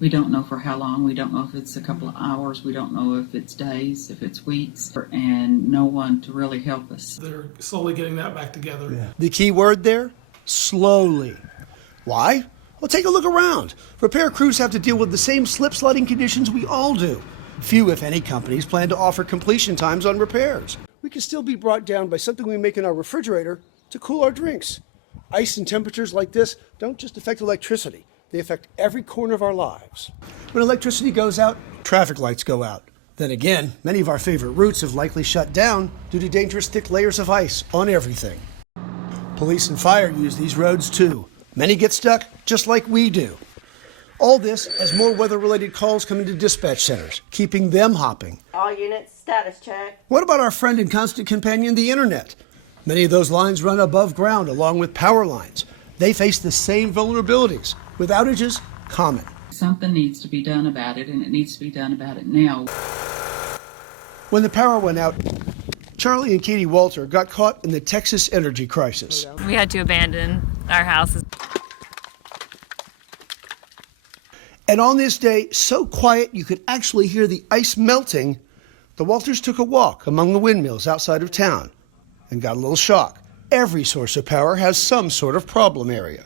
We don't know for how long. We don't know if it's a couple of hours. We don't know if it's days, if it's weeks, and no one to really help us. They're slowly getting that back together. Yeah. The key word there, slowly. Why? Well, take a look around. Repair crews have to deal with the same slip-sliding conditions we all do. Few, if any, companies plan to offer completion times on repairs. We can still be brought down by something we make in our refrigerator to cool our drinks. Ice and temperatures like this don't just affect electricity. They affect every corner of our lives. When electricity goes out, traffic lights go out. Then again, many of our favorite routes have likely shut down due to dangerous thick layers of ice on everything. Police and fire use these roads too. Many get stuck just like we do. All this as more weather-related calls come into dispatch centers, keeping them hopping. All units, status check. What about our friend and constant companion, the internet? Many of those lines run above ground along with power lines. They face the same vulnerabilities, with outages common. Something needs to be done about it, and it needs to be done about it now. When the power went out, Charlie and Katie Walter got caught in the Texas energy crisis. We had to abandon our houses. And on this day, so quiet you could actually hear the ice melting, the Walters took a walk among the windmills outside of town and got a little shock. Every source of power has some sort of problem area.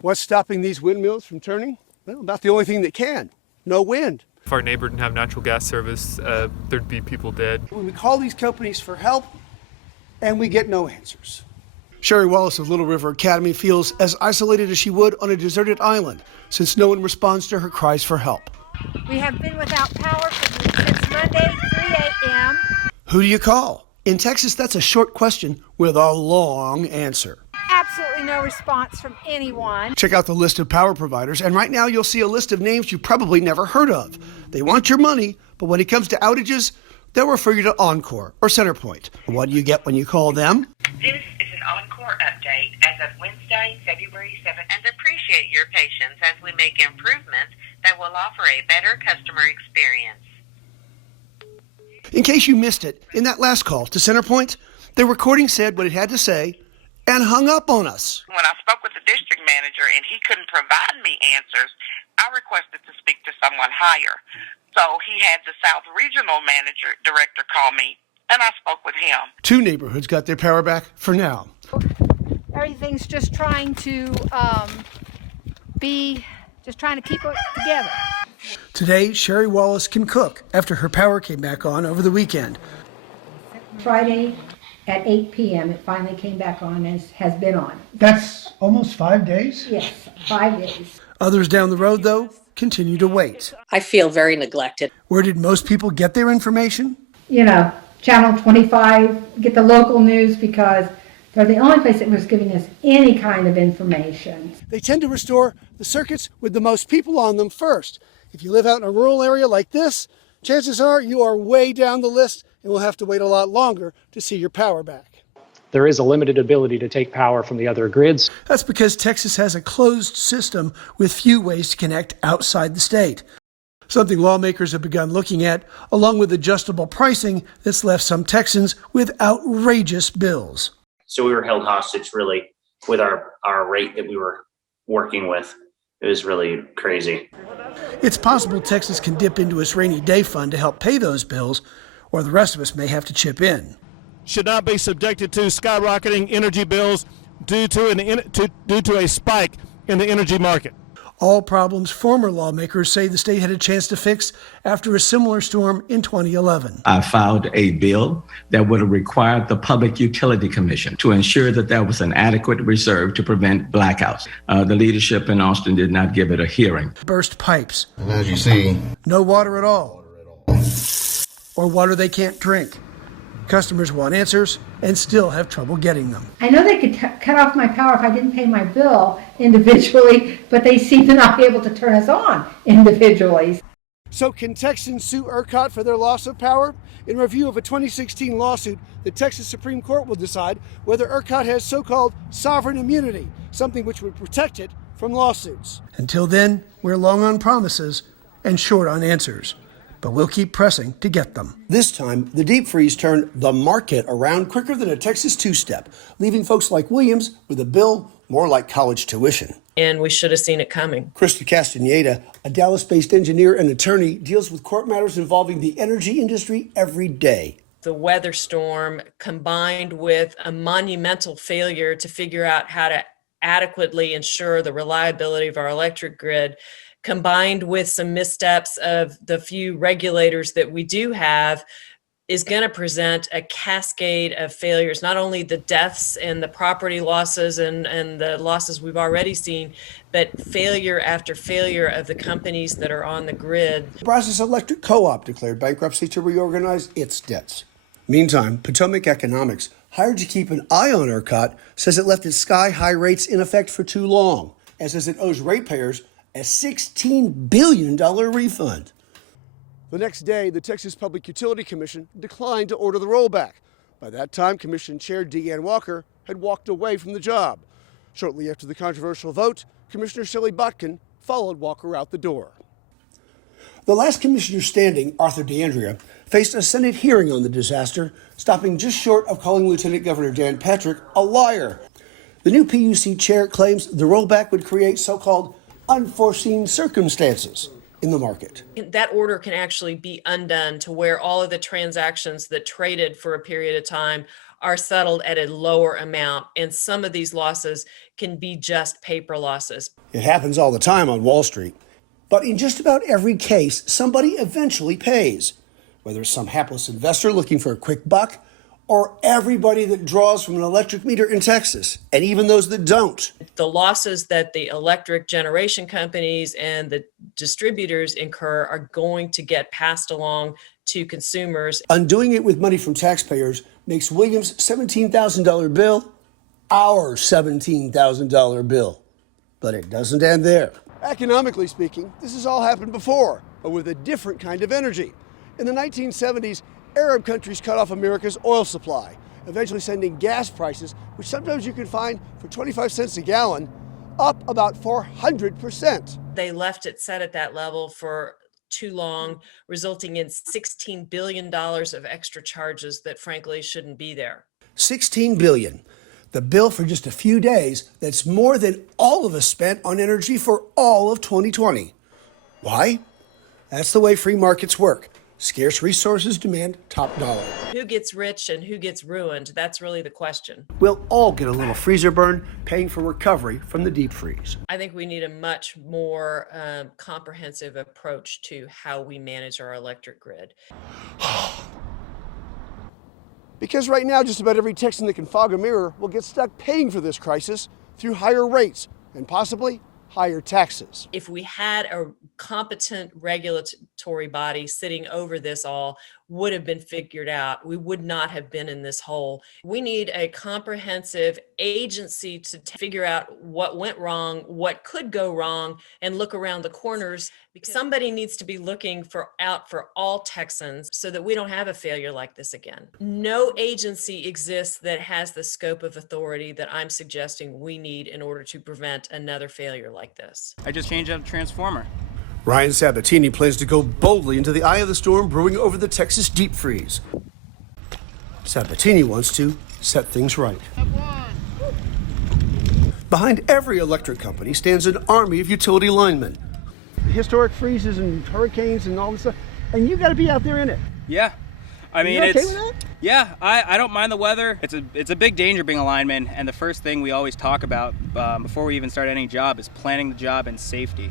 What's stopping these windmills from turning? Well, about the only thing that can. No wind. If our neighbor didn't have natural gas service, there'd be people dead. When we call these companies for help, and we get no answers. Sherry Wallace of Little River Academy feels as isolated as she would on a deserted island, since no one responds to her cries for help. We have been without power since Monday, 3 a.m. Who do you call? In Texas, that's a short question with a long answer. Absolutely no response from anyone. Check out the list of power providers, and right now you'll see a list of names you probably never heard of. They want your money, but when it comes to outages, they'll refer you to Encore or Centerpoint. What do you get when you call them? This is an Encore update as of Wednesday, February 7th, and appreciate your patience as we make improvements that will offer a better customer experience. In case you missed it, in that last call to Centerpoint, the recording said what it had to say and hung up on us. When I spoke with the district manager and he couldn't provide me answers, I requested to speak to someone higher. So he had the South Regional Director call me, and I spoke with him. 2 neighborhoods got their power back for now. Everything's just trying to keep it together. Today, Sherry Wallace can cook after her power came back on over the weekend. Friday at 8 p.m. it finally came back on and has been on. That's almost 5 days? Yes, 5 days. Others down the road, though, continue to wait. I feel very neglected. Where did most people get their information? You know, Channel 25, get the local news because they're the only place that was giving us any kind of information. They tend to restore the circuits with the most people on them first. If you live out in a rural area like this, chances are you are way down the list and will have to wait a lot longer to see your power back. There is a limited ability to take power from the other grids. That's because Texas has a closed system with few ways to connect outside the state. Something lawmakers have begun looking at, along with adjustable pricing that's left some Texans with outrageous bills. So we were held hostage really with our rate that we were working with. It was really crazy. It's possible Texas can dip into its rainy day fund to help pay those bills, or the rest of us may have to chip in. Should not be subjected to skyrocketing energy bills due to a spike in the energy market. All problems former lawmakers say the state had a chance to fix after a similar storm in 2011. I filed a bill that would have required the Public Utility Commission to ensure that there was an adequate reserve to prevent blackouts. The leadership in Austin did not give it a hearing. Burst pipes. And as you see, no water at all. Or water they can't drink. Customers want answers and still have trouble getting them. I know they could cut off my power if I didn't pay my bill individually, but they seem to not be able to turn us on individually. So can Texans sue ERCOT for their loss of power? In review of a 2016 lawsuit, the Texas Supreme Court will decide whether ERCOT has so-called sovereign immunity, something which would protect it from lawsuits. Until then, we're long on promises and short on answers. but we'll keep pressing to get them. This time, the deep freeze turned the market around quicker than a Texas two-step, leaving folks like Williams with a bill more like college tuition. And we should have seen it coming. Krista Castaneda, a Dallas-based engineer and attorney, deals with court matters involving the energy industry every day. The weather storm combined with a monumental failure to figure out how to adequately ensure the reliability of our electric grid, combined with some missteps of the few regulators that we do have, is going to present a cascade of failures, not only the deaths and the property losses and the losses we've already seen, but failure after failure of the companies that are on the grid. Brazos Electric Co-op declared bankruptcy to reorganize its debts. Meantime, Potomac Economics, hired to keep an eye on ERCOT, says it left its sky-high rates in effect for too long, and says it owes ratepayers a $16 billion refund. The next day, the Texas Public Utility Commission declined to order the rollback. By that time, Commission Chair Deanne Walker had walked away from the job. Shortly after the controversial vote, Commissioner Shelley Botkin followed Walker out the door. The last commissioner standing, Arthur DeAndrea, faced a Senate hearing on the disaster, stopping just short of calling Lieutenant Governor Dan Patrick a liar. The new PUC chair claims the rollback would create so-called unforeseen circumstances in the market. That order can actually be undone to where all of the transactions that traded for a period of time are settled at a lower amount, and some of these losses can be just paper losses. It happens all the time on Wall Street. But in just about every case, somebody eventually pays, whether it's some hapless investor looking for a quick buck or everybody that draws from an electric meter in Texas, and even those that don't. The losses that the electric generation companies and the distributors incur are going to get passed along to consumers. Undoing it with money from taxpayers makes Williams' $17,000 bill our $17,000 bill. But it doesn't end there. Economically speaking, this has all happened before, but with a different kind of energy. In the 1970s, Arab countries cut off America's oil supply, eventually sending gas prices, which sometimes you can find for 25 cents a gallon, up about 400%. They left it set at that level for too long, resulting in $16 billion of extra charges that frankly shouldn't be there. $16 billion. The bill for just a few days, that's more than all of us spent on energy for all of 2020. Why? That's the way free markets work. Scarce resources demand top dollar. Who gets rich and who gets ruined? That's really the question. We'll all get a little freezer burn, paying for recovery from the deep freeze. I think we need a much more comprehensive approach to how we manage our electric grid. Because right now, just about every Texan that can fog a mirror will get stuck paying for this crisis through higher rates and possibly higher taxes. If we had a competent regulatory body sitting over this all, would have been figured out. We would not have been in this hole. We need a comprehensive agency to figure out what went wrong, what could go wrong, and look around the corners. Because somebody needs to be looking out for all Texans so that we don't have a failure like this again. No agency exists that has the scope of authority that I'm suggesting we need in order to prevent another failure like this. I just changed out a transformer. Ryan Sabatini plans to go boldly into the eye of the storm brewing over the Texas deep freeze. Sabatini wants to set things right. Behind every electric company stands an army of utility linemen. Historic freezes and hurricanes and all this stuff, and you got to be out there in it. Yeah. I mean, okay it's with that? Yeah, I don't mind the weather. It's a big danger being a lineman, and the first thing we always talk about before we even start any job is planning the job and safety.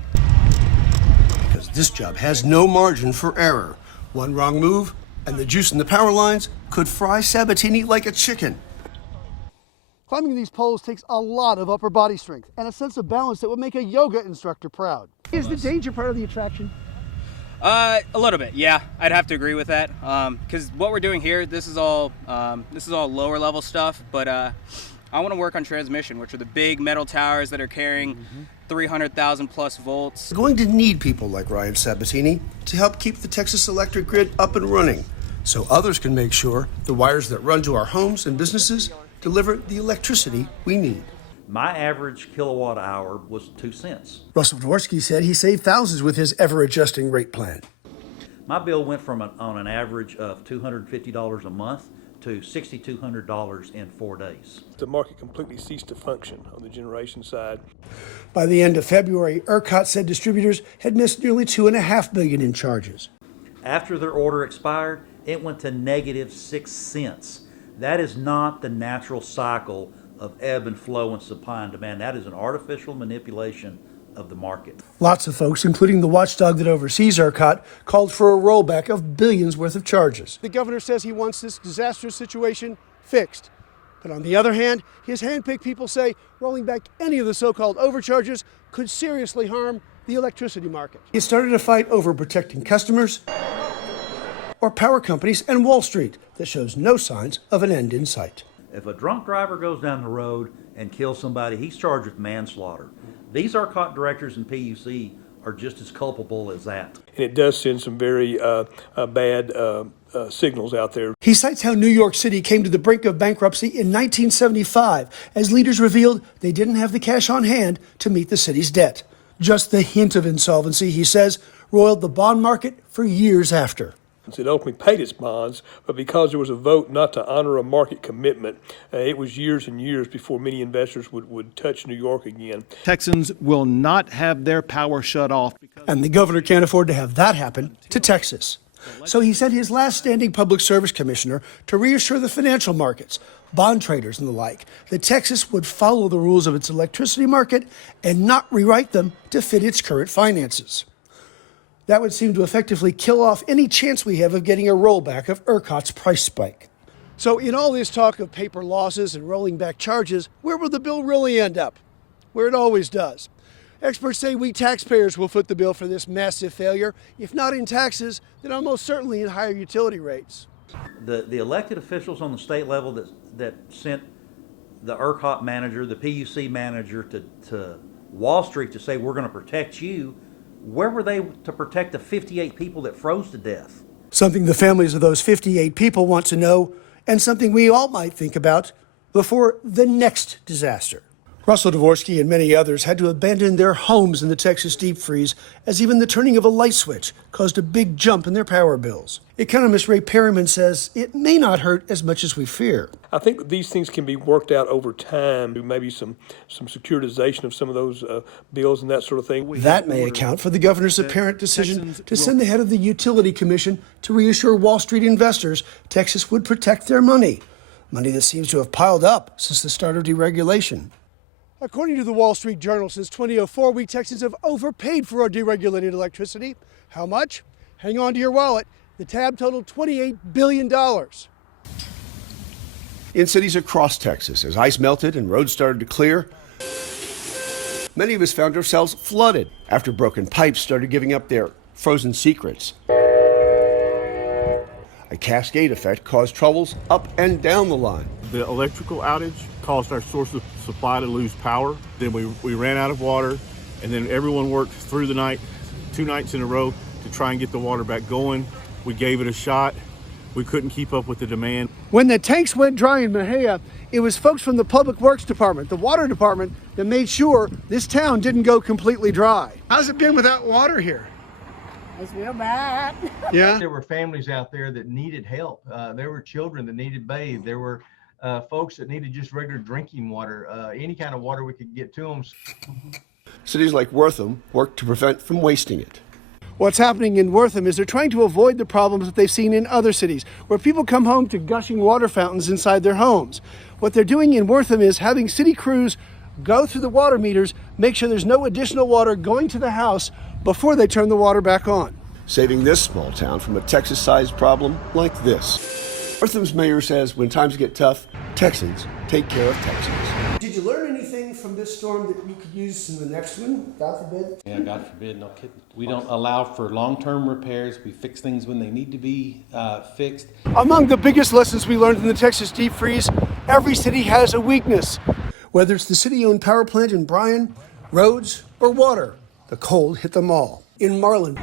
Because this job has no margin for error. One wrong move, and the juice in the power lines could fry Sabatini like a chicken. Climbing these poles takes a lot of upper body strength and a sense of balance that would make a yoga instructor proud. Is the danger part of the attraction? A little bit, yeah. I'd have to agree with that. Because what we're doing here, this is all lower level stuff. But I want to work on transmission, which are the big metal towers that are carrying 300,000 plus volts. We're going to need people like Ryan Sabatini to help keep the Texas electric grid up and running, so others can make sure the wires that run to our homes and businesses deliver the electricity we need. My average kilowatt hour was 2 cents. Russell Dvorsky said he saved thousands with his ever-adjusting rate plan. My bill went from on an average of $250 a month to $6,200 in 4 days. The market completely ceased to function on the generation side. By the end of February, ERCOT said distributors had missed nearly $2.5 billion in charges. After their order expired, it went to negative 6 cents. That is not the natural cycle of ebb and flow and supply and demand. That is an artificial manipulation of the market. Lots of folks, including the watchdog that oversees ERCOT, called for a rollback of billions worth of charges. The governor says he wants this disastrous situation fixed. But on the other hand, his handpicked people say rolling back any of the so-called overcharges could seriously harm the electricity market. It started a fight over protecting customers or power companies and Wall Street that shows no signs of an end in sight. If a drunk driver goes down the road and kills somebody, he's charged with manslaughter. These ERCOT directors and PUC are just as culpable as that. And it does send some very bad signals out there. He cites how New York City came to the brink of bankruptcy in 1975 as leaders revealed they didn't have the cash on hand to meet the city's debt. Just the hint of insolvency, he says, roiled the bond market for years after. It ultimately paid its bonds, but because there was a vote not to honor a market commitment, it was years and years before many investors would touch New York again. Texans will not have their power shut off. And the governor can't afford to have that happen to Texas. So he sent his last standing public service commissioner to reassure the financial markets, bond traders and the like, that Texas would follow the rules of its electricity market and not rewrite them to fit its current finances. That would seem to effectively kill off any chance we have of getting a rollback of ERCOT's price spike. So in all this talk of paper losses and rolling back charges, where will the bill really end up? Where it always does. Experts say we taxpayers will foot the bill for this massive failure, if not in taxes, then almost certainly in higher utility rates. The elected officials on the state level that sent the ERCOT manager, the PUC manager to Wall Street to say we're going to protect you, where were they to protect the 58 people that froze to death? Something the families of those 58 people want to know, and something we all might think about before the next disaster. Russell Dvorsky and many others had to abandon their homes in the Texas deep freeze as even the turning of a light switch caused a big jump in their power bills. Economist Ray Perryman says it may not hurt as much as we fear. I think that these things can be worked out over time, maybe some securitization of some of those bills and that sort of thing. That may account for the governor's apparent decision to send the head of the Utility Commission to reassure Wall Street investors Texas would protect their money that seems to have piled up since the start of deregulation. According to the Wall Street Journal, since 2004, we Texans have overpaid for our deregulated electricity. How much? Hang on to your wallet. The tab totaled $28 billion. In cities across Texas, as ice melted and roads started to clear, many of us found ourselves flooded after broken pipes started giving up their frozen secrets. A cascade effect caused troubles up and down the line. The electrical outage caused our source of supply to lose power. Then we ran out of water, and then everyone worked through the night, 2 nights in a row, to try and get the water back going. We gave it a shot. We couldn't keep up with the demand. When the tanks went dry in Mejia, it was folks from the Public Works Department, the Water Department, that made sure this town didn't go completely dry. How's it been without water here? It's real bad. Yeah? There were families out there that needed help. There were children that needed bathed. There were folks that needed just regular drinking water, any kind of water we could get to them. Cities like Wortham work to prevent from wasting it. What's happening in Wortham is they're trying to avoid the problems that they've seen in other cities, where people come home to gushing water fountains inside their homes. What they're doing in Wortham is having city crews go through the water meters, make sure there's no additional water going to the house before they turn the water back on. Saving this small town from a Texas-sized problem like this. Wortham's mayor says when times get tough, Texans take care of Texans. Did you learn anything from this storm that you could use in the next one, God forbid? Yeah, God forbid, no kidding. We don't allow for long-term repairs. We fix things when they need to be fixed. Among the biggest lessons we learned in the Texas deep freeze, every city has a weakness. Whether it's the city-owned power plant in Bryan, roads, or water, the cold hit them all. In Marlin,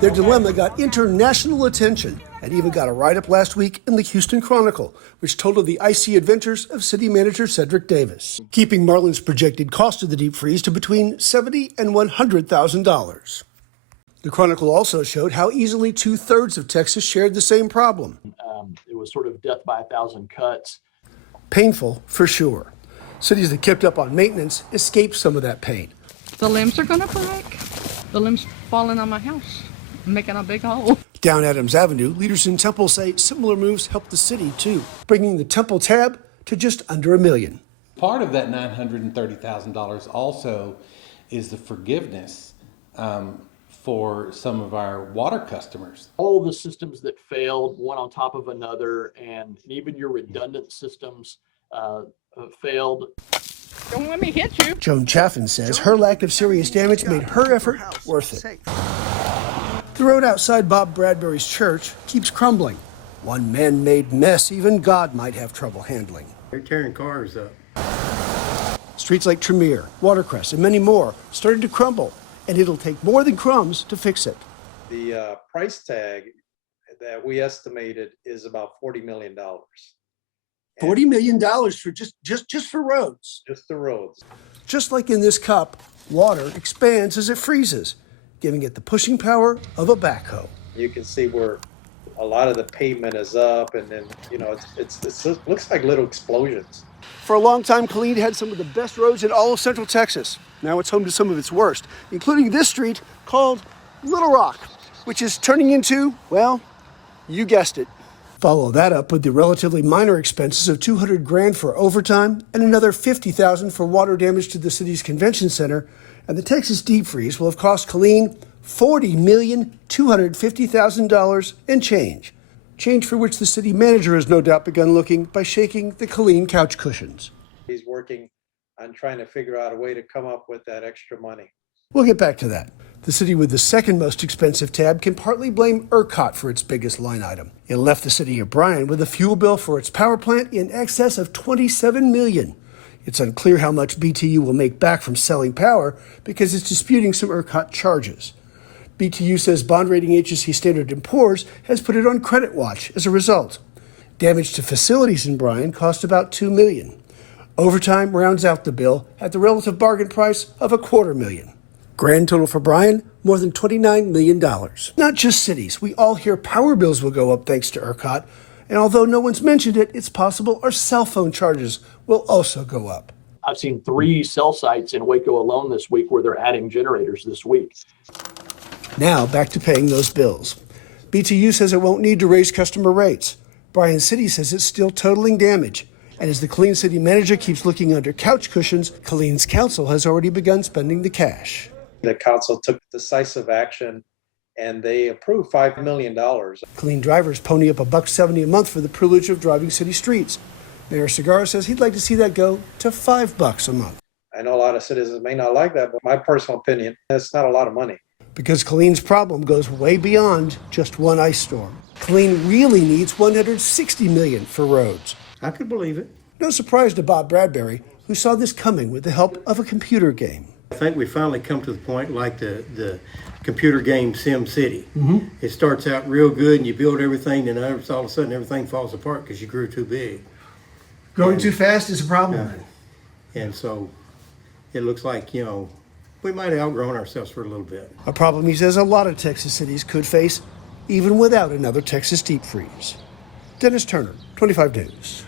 their dilemma got international attention and even got a write-up last week in the Houston Chronicle, which told of the icy adventures of city manager Cedric Davis, keeping Marlin's projected cost of the deep freeze to between $70,000 and $100,000. The Chronicle also showed how easily 2/3 of Texas shared the same problem. It was sort of death by 1,000 cuts. Painful, for sure. Cities that kept up on maintenance escaped some of that pain. The limbs are going to break. The limbs falling on my house, making a big hole. Down Adams Avenue, leaders in Temple say similar moves helped the city too, bringing the Temple tab to just under $1 million. Part of that $930,000 also is the forgiveness for some of our water customers. All the systems that failed one on top of another, and even your redundant systems failed. Don't let me hit you. Joan Chaffin says her lack of serious damage made her effort worth it. The road outside Bob Bradbury's church keeps crumbling. One man-made mess even God might have trouble handling. They're tearing cars up. Streets like Tremere, Watercress, and many more started to crumble, and it'll take more than crumbs to fix it. The price tag that we estimated is about $40 million. $40 million for just for roads. Just the roads. Just like in this cup, water expands as it freezes, giving it the pushing power of a backhoe. You can see where a lot of the pavement is up, and then it looks like little explosions. For a long time, Killeen had some of the best roads in all of Central Texas. Now it's home to some of its worst, including this street called Little Rock, which is turning into, well, you guessed it. Follow that up with the relatively minor expenses of $200,000 for overtime and another $50,000 for water damage to the city's convention center, and the Texas deep freeze will have cost Killeen $40,250,000 and change. Change for which the city manager has no doubt begun looking by shaking the Killeen couch cushions. He's working on trying to figure out a way to come up with that extra money. We'll get back to that. The city with the second most expensive tab can partly blame ERCOT for its biggest line item. It left the city of Bryan with a fuel bill for its power plant in excess of $27 million. It's unclear how much BTU will make back from selling power because it's disputing some ERCOT charges. BTU says bond rating agency Standard & Poor's has put it on credit watch as a result. Damage to facilities in Bryan cost about $2 million. Overtime rounds out the bill at the relative bargain price of $250,000. Grand total for Bryan, more than $29 million. Not just cities. We all hear power bills will go up thanks to ERCOT. And although no one's mentioned it, it's possible our cell phone charges will also go up. I've seen 3 cell sites in Waco alone this week where they're adding generators this week. Now back to paying those bills. BTU says it won't need to raise customer rates. Bryan City says it's still totaling damage. And as the Killeen City manager keeps looking under couch cushions, Killeen's council has already begun spending the cash. The council took decisive action and they approved $5 million. Killeen drivers pony up $1.70 a month for the privilege of driving city streets. Mayor Segarra says he'd like to see that go to $5 a month. I know a lot of citizens may not like that, but my personal opinion, it's not a lot of money. Because Killeen's problem goes way beyond just one ice storm. Killeen really needs $160 million for roads. I could believe it. No surprise to Bob Bradbury, who saw this coming with the help of a computer game. I think we finally come to the point like the computer game Sim City. Mm-hmm. It starts out real good and you build everything, and all of a sudden everything falls apart because you grew too big. Growing too fast is a problem. And so it looks like, we might have outgrown ourselves for a little bit. A problem he says a lot of Texas cities could face, even without another Texas deep freeze. Dennis Turner, 25 News.